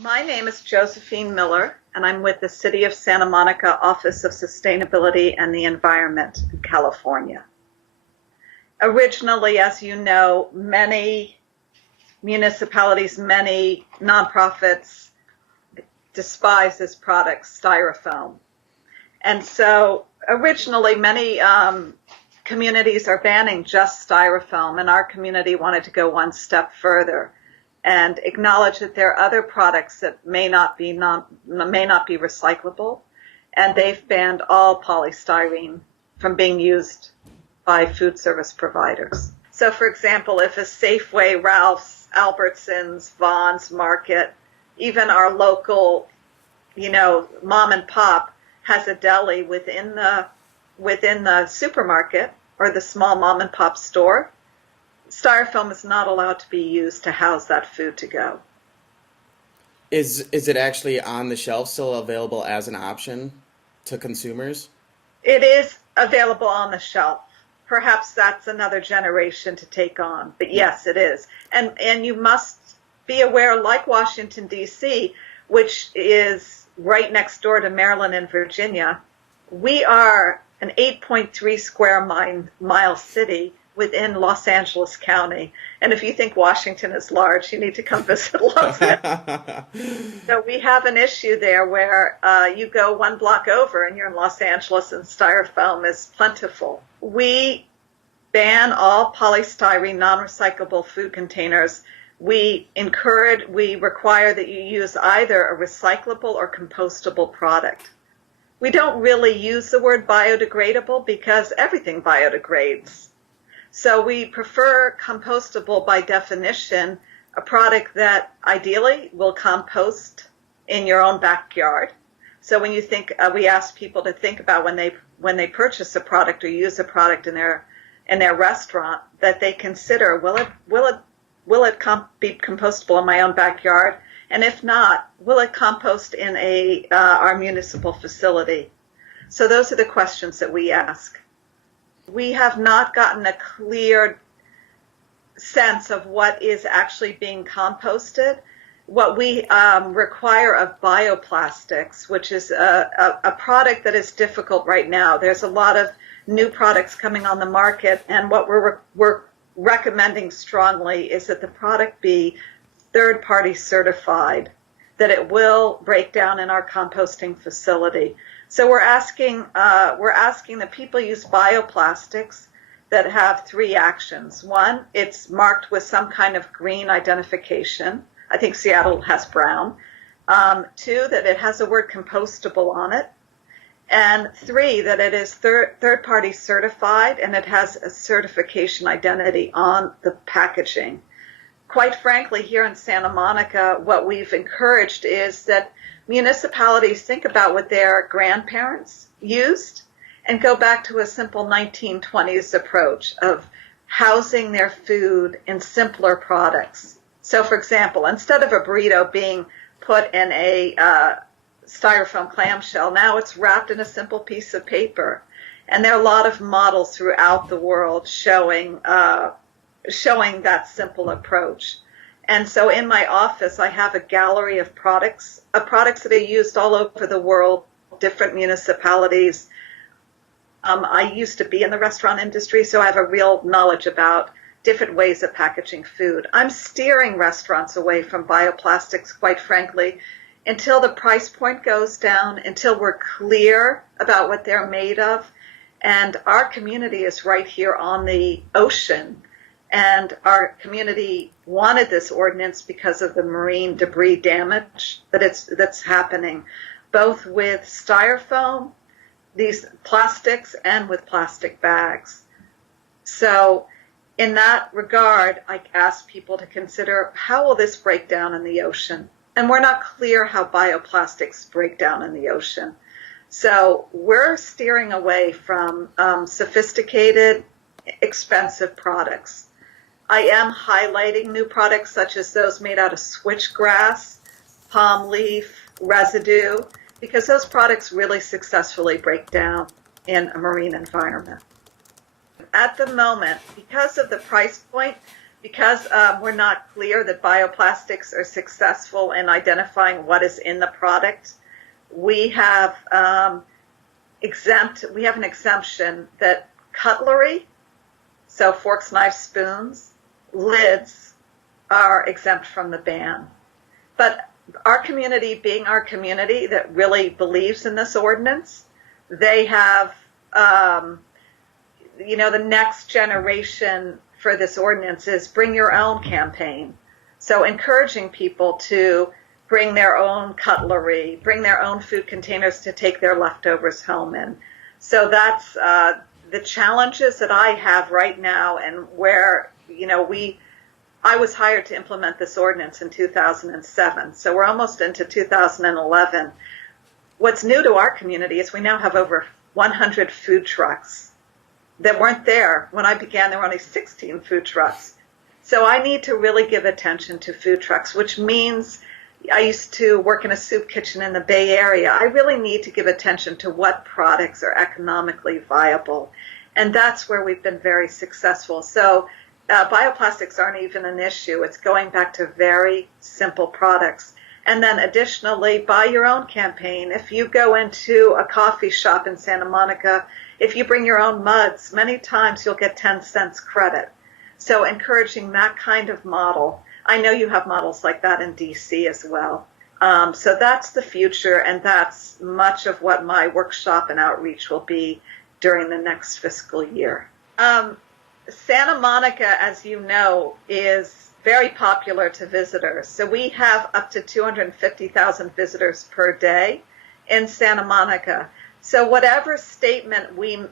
My name is Josephine Miller, and I'm with the City of Santa Monica Office of Sustainability and the Environment in California. Originally, as you know, many municipalities, many nonprofits despise this product, styrofoam. And so originally many communities are banning just styrofoam, and our community wanted to go one step further and acknowledge that there are other products that may not be recyclable, and they've banned all polystyrene from being used by food service providers. So, for example, if a Safeway, Ralph's, Albertsons, Vaughn's Market, even our local, mom and pop has a deli within the supermarket or the small mom and pop store, styrofoam is not allowed to be used to house that food to go. Is it actually on the shelf, still available as an option to consumers? It is available on the shelf. Perhaps that's another generation to take on, but yes, it is. And you must be aware, like Washington, D.C., which is right next door to Maryland and Virginia, we are an 8.3 square mile city within Los Angeles County. And if you think Washington is large, you need to come visit Los Angeles. So we have an issue there where you go one block over and you're in Los Angeles and styrofoam is plentiful. We ban all polystyrene non-recyclable food containers. We require that you use either a recyclable or compostable product. We don't really use the word biodegradable because everything biodegrades. So we prefer compostable by definition, a product that ideally will compost in your own backyard. So when you think, we ask people to think about when they purchase a product or use a product in their restaurant, that they consider, will it be compostable in my own backyard? And if not, will it compost in our municipal facility? So those are the questions that we ask. We have not gotten a clear sense of what is actually being composted. What we require of bioplastics, which is a product that is difficult right now. There's a lot of new products coming on the market, and what we're recommending strongly is that the product be third-party certified, that it will break down in our composting facility. So we're asking that people use bioplastics that have three actions. One, it's marked with some kind of green identification. I think Seattle has brown. Two, that it has the word compostable on it. And three, that it is third-party certified and it has a certification identity on the packaging. Quite frankly, here in Santa Monica, what we've encouraged is that municipalities think about what their grandparents used and go back to a simple 1920s approach of housing their food in simpler products. So, for example, instead of a burrito being put in a styrofoam clamshell, now it's wrapped in a simple piece of paper. And there are a lot of models throughout the world showing that simple approach. And so in my office, I have a gallery of products that are used all over the world, different municipalities. I used to be in the restaurant industry, so I have a real knowledge about different ways of packaging food. I'm steering restaurants away from bioplastics, quite frankly, until the price point goes down, until we're clear about what they're made of. And our community is right here on the ocean. And our community wanted this ordinance because of the marine debris damage that's happening, both with styrofoam, these plastics, and with plastic bags. So in that regard, I ask people to consider, how will this break down in the ocean? And we're not clear how bioplastics break down in the ocean. So we're steering away from sophisticated, expensive products. I am highlighting new products such as those made out of switchgrass, palm leaf, residue, because those products really successfully break down in a marine environment. At the moment, because of the price point, because we're not clear that bioplastics are successful in identifying what is in the product, we have an exemption that cutlery, so forks, knives, spoons, lids, are exempt from the ban. But our community, being our community that really believes in this ordinance, they have, the next generation for this ordinance is Bring Your Own campaign. So encouraging people to bring their own cutlery, bring their own food containers to take their leftovers home in. So that's the challenges that I have right now, and where, I was hired to implement this ordinance in 2007. So we're almost into 2011. What's new to our community is we now have over 100 food trucks that weren't there. When I began, there were only 16 food trucks. So I need to really give attention to food trucks, which means I used to work in a soup kitchen in the Bay Area. I really need to give attention to what products are economically viable. And that's where we've been very successful. So bioplastics aren't even an issue. It's going back to very simple products. And then additionally, buy your own campaign. If you go into a coffee shop in Santa Monica, if you bring your own mugs, many times you'll get 10 cents credit. So encouraging that kind of model. I know you have models like that in DC as well. So that's the future, and that's much of what my workshop and outreach will be during the next fiscal year. Santa Monica, as you know, is very popular to visitors. So we have up to 250,000 visitors per day in Santa Monica. So whatever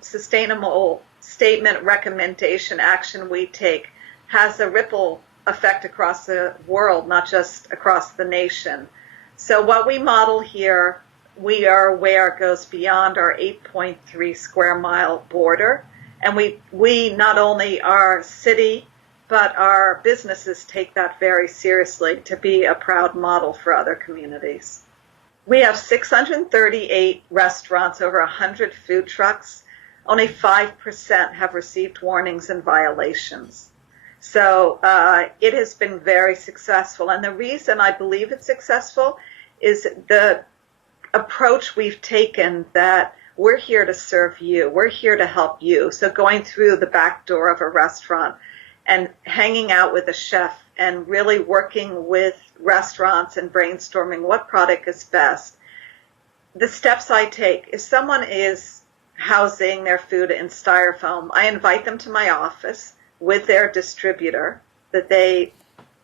sustainable statement, recommendation, action we take has a ripple effect across the world, not just across the nation. So what we model here, we are aware goes beyond our 8.3 square mile border. And we not only our city, but our businesses take that very seriously to be a proud model for other communities. We have 638 restaurants, over 100 food trucks. Only 5% have received warnings and violations. So it has been very successful. And the reason I believe it's successful is the approach we've taken, that we're here to serve you. We're here to help you. So going through the back door of a restaurant and hanging out with a chef and really working with restaurants and brainstorming what product is best. The steps I take, if someone is housing their food in styrofoam, I invite them to my office with their distributor that they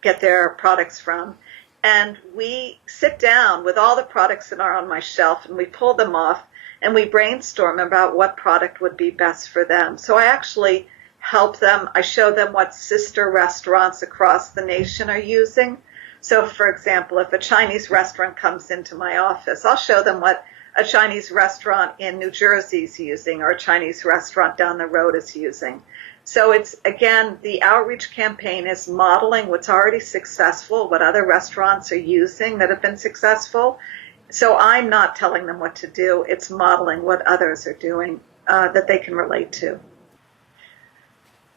get their products from. And we sit down with all the products that are on my shelf, and we pull them off, and we brainstorm about what product would be best for them. So I actually help them. I show them what sister restaurants across the nation are using. So, for example, if a Chinese restaurant comes into my office, I'll show them what a Chinese restaurant in New Jersey is using, or a Chinese restaurant down the road is using. So it's, again, the outreach campaign is modeling what's already successful, what other restaurants are using that have been successful. So I'm not telling them what to do. It's modeling what others are doing that they can relate to.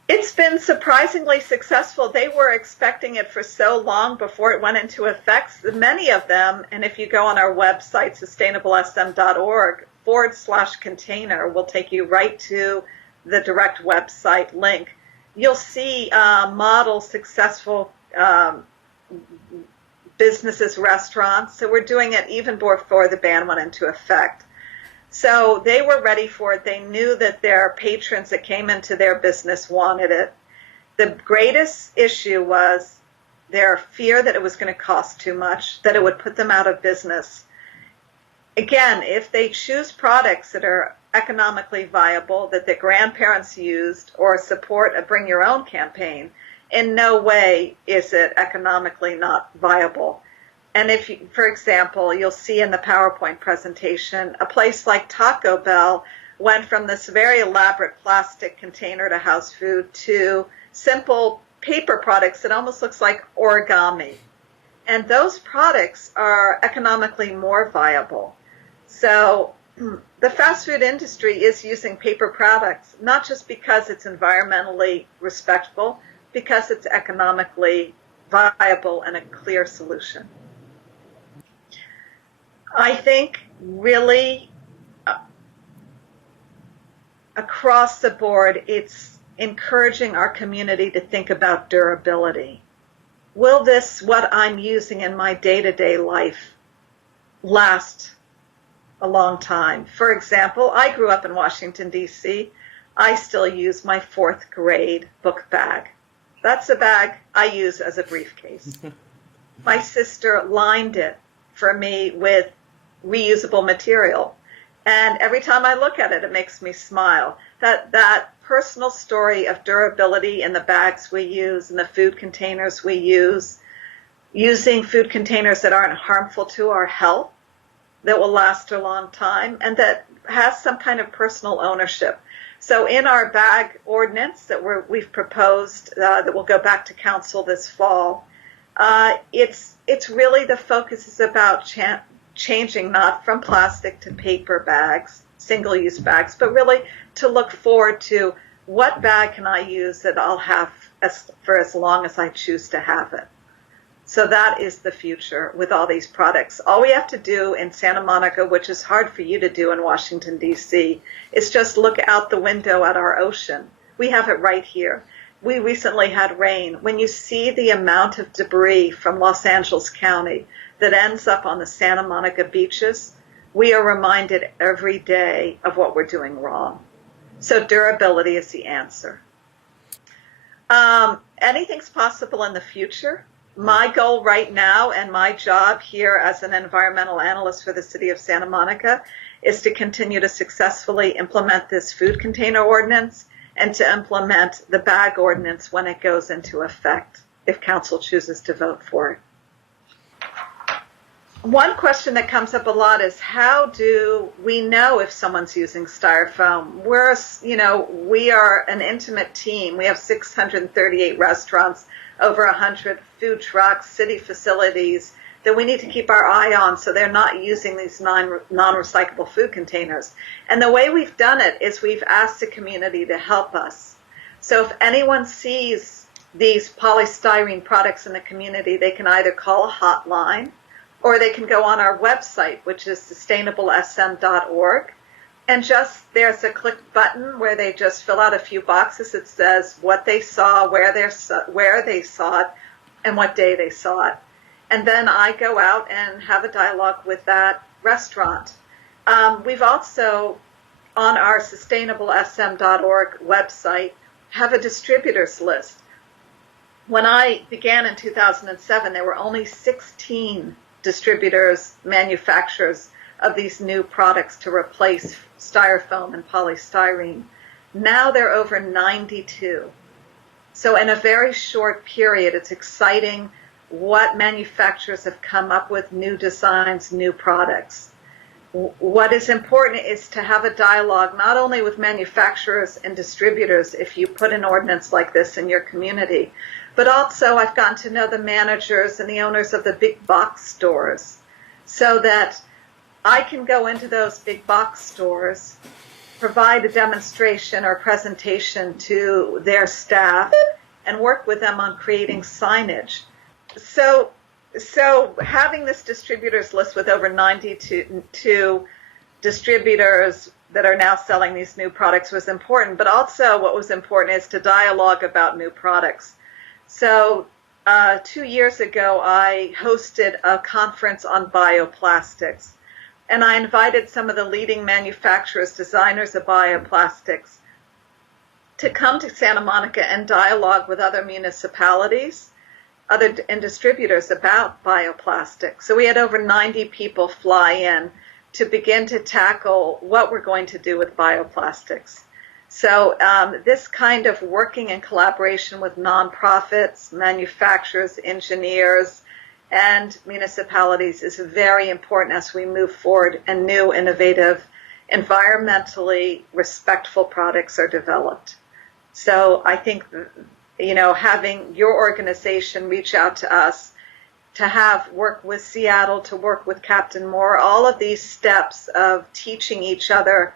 It's been surprisingly successful. They were expecting it for so long before it went into effect. Many of them, and if you go on our website, sustainablesm.org/container, will take you right to the direct website link. You'll see model successful businesses, restaurants. So we're doing it even before the ban went into effect. So they were ready for it. They knew that their patrons that came into their business wanted it. The greatest issue was their fear that it was going to cost too much, that it would put them out of business. Again, if they choose products that are economically viable, that their grandparents used, or support a Bring Your Own campaign, in no way is it economically not viable. And if, you, for example, you'll see in the PowerPoint presentation, a place like Taco Bell went from this very elaborate plastic container to house food to simple paper products that almost looks like origami. And those products are economically more viable. So the fast food industry is using paper products, not just because it's environmentally respectful, because it's economically viable and a clear solution. I think really across the board, it's encouraging our community to think about durability. Will this, what I'm using in my day-to-day life, last a long time? For example, I grew up in Washington, D.C. I still use my 4th grade book bag. That's a bag I use as a briefcase. My sister lined it for me with reusable material. And every time I look at it, it makes me smile. That personal story of durability in the bags we use and the food containers we use, using food containers that aren't harmful to our health, that will last a long time, and that has some kind of personal ownership. So in our bag ordinance that we've proposed that will go back to council this fall, it's really the focus is about changing not from plastic to paper bags, single-use bags, but really to look forward to what bag can I use that I'll have for as long as I choose to have it. So that is the future with all these products. All we have to do in Santa Monica, which is hard for you to do in Washington, D.C., is just look out the window at our ocean. We have it right here. We recently had rain. When you see the amount of debris from Los Angeles County that ends up on the Santa Monica beaches, we are reminded every day of what we're doing wrong. So durability is the answer. Anything's possible in the future. My goal right now and my job here as an environmental analyst for the city of Santa Monica is to continue to successfully implement this food container ordinance and to implement the bag ordinance when it goes into effect, if council chooses to vote for it. One question that comes up a lot is, how do we know if someone's using styrofoam? We are an intimate team. We have 638 restaurants, over 100 food trucks, city facilities that we need to keep our eye on so they're not using these non-recyclable food containers. And the way we've done it is we've asked the community to help us. So if anyone sees these polystyrene products in the community, they can either call a hotline or they can go on our website, which is sustainablesm.org. And there's a click button where they just fill out a few boxes. It says what they saw, where they saw it, and what day they saw it. And then I go out and have a dialogue with that restaurant. We've also, on our sustainablesm.org website, have a distributors list. When I began in 2007, there were only 16 distributors, manufacturers of these new products to replace styrofoam and polystyrene. Now there are over 92. So in a very short period, it's exciting what manufacturers have come up with, new designs, new products. What is important is to have a dialogue not only with manufacturers and distributors if you put an ordinance like this in your community, but also I've gotten to know the managers and the owners of the big box stores so that I can go into those big box stores, provide a demonstration or presentation to their staff, and work with them on creating signage. So having this distributors list with over 92 distributors that are now selling these new products was important, but also what was important is to dialogue about new products. So 2 years ago, I hosted a conference on bioplastics, and I invited some of the leading manufacturers, designers of bioplastics, to come to Santa Monica and dialogue with other municipalities and distributors about bioplastics. So we had over 90 people fly in to begin to tackle what we're going to do with bioplastics. So this kind of working in collaboration with nonprofits, manufacturers, engineers, and municipalities is very important as we move forward and new, innovative, environmentally respectful products are developed. So I think, having your organization reach out to us, to have work with Seattle, to work with Captain Moore, all of these steps of teaching each other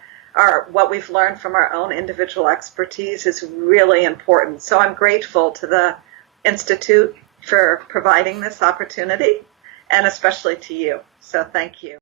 what we've learned from our own individual expertise is really important. So I'm grateful to the Institute for providing this opportunity, and especially to you. So thank you.